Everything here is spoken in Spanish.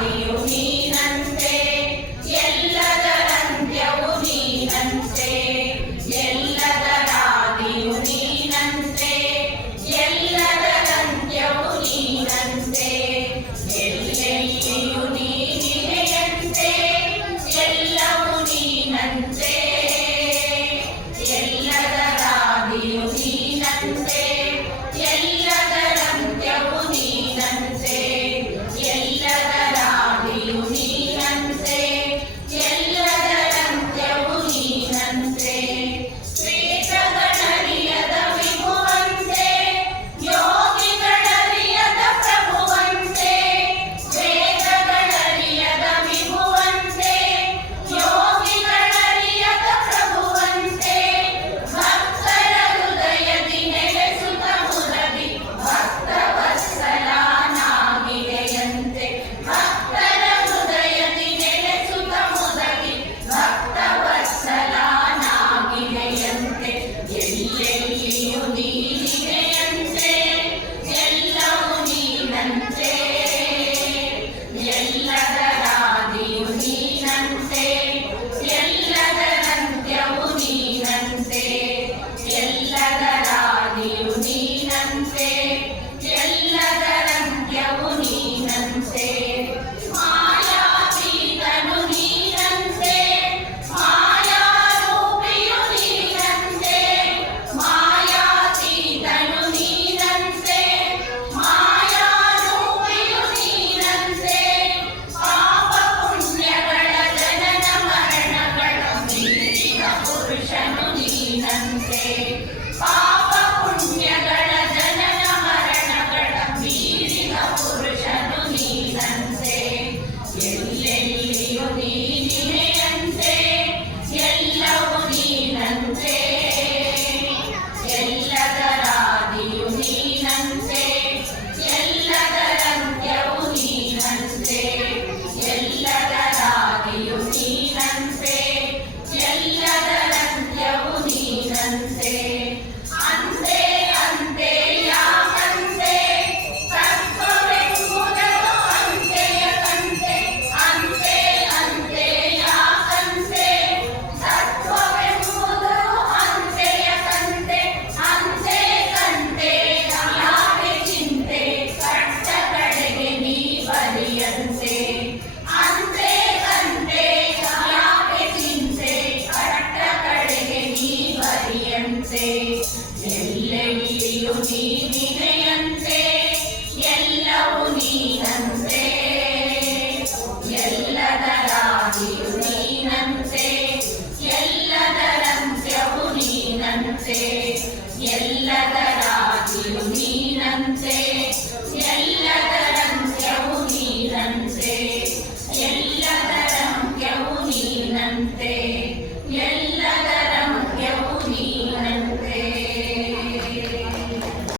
里有你 ನೀನಂತೆ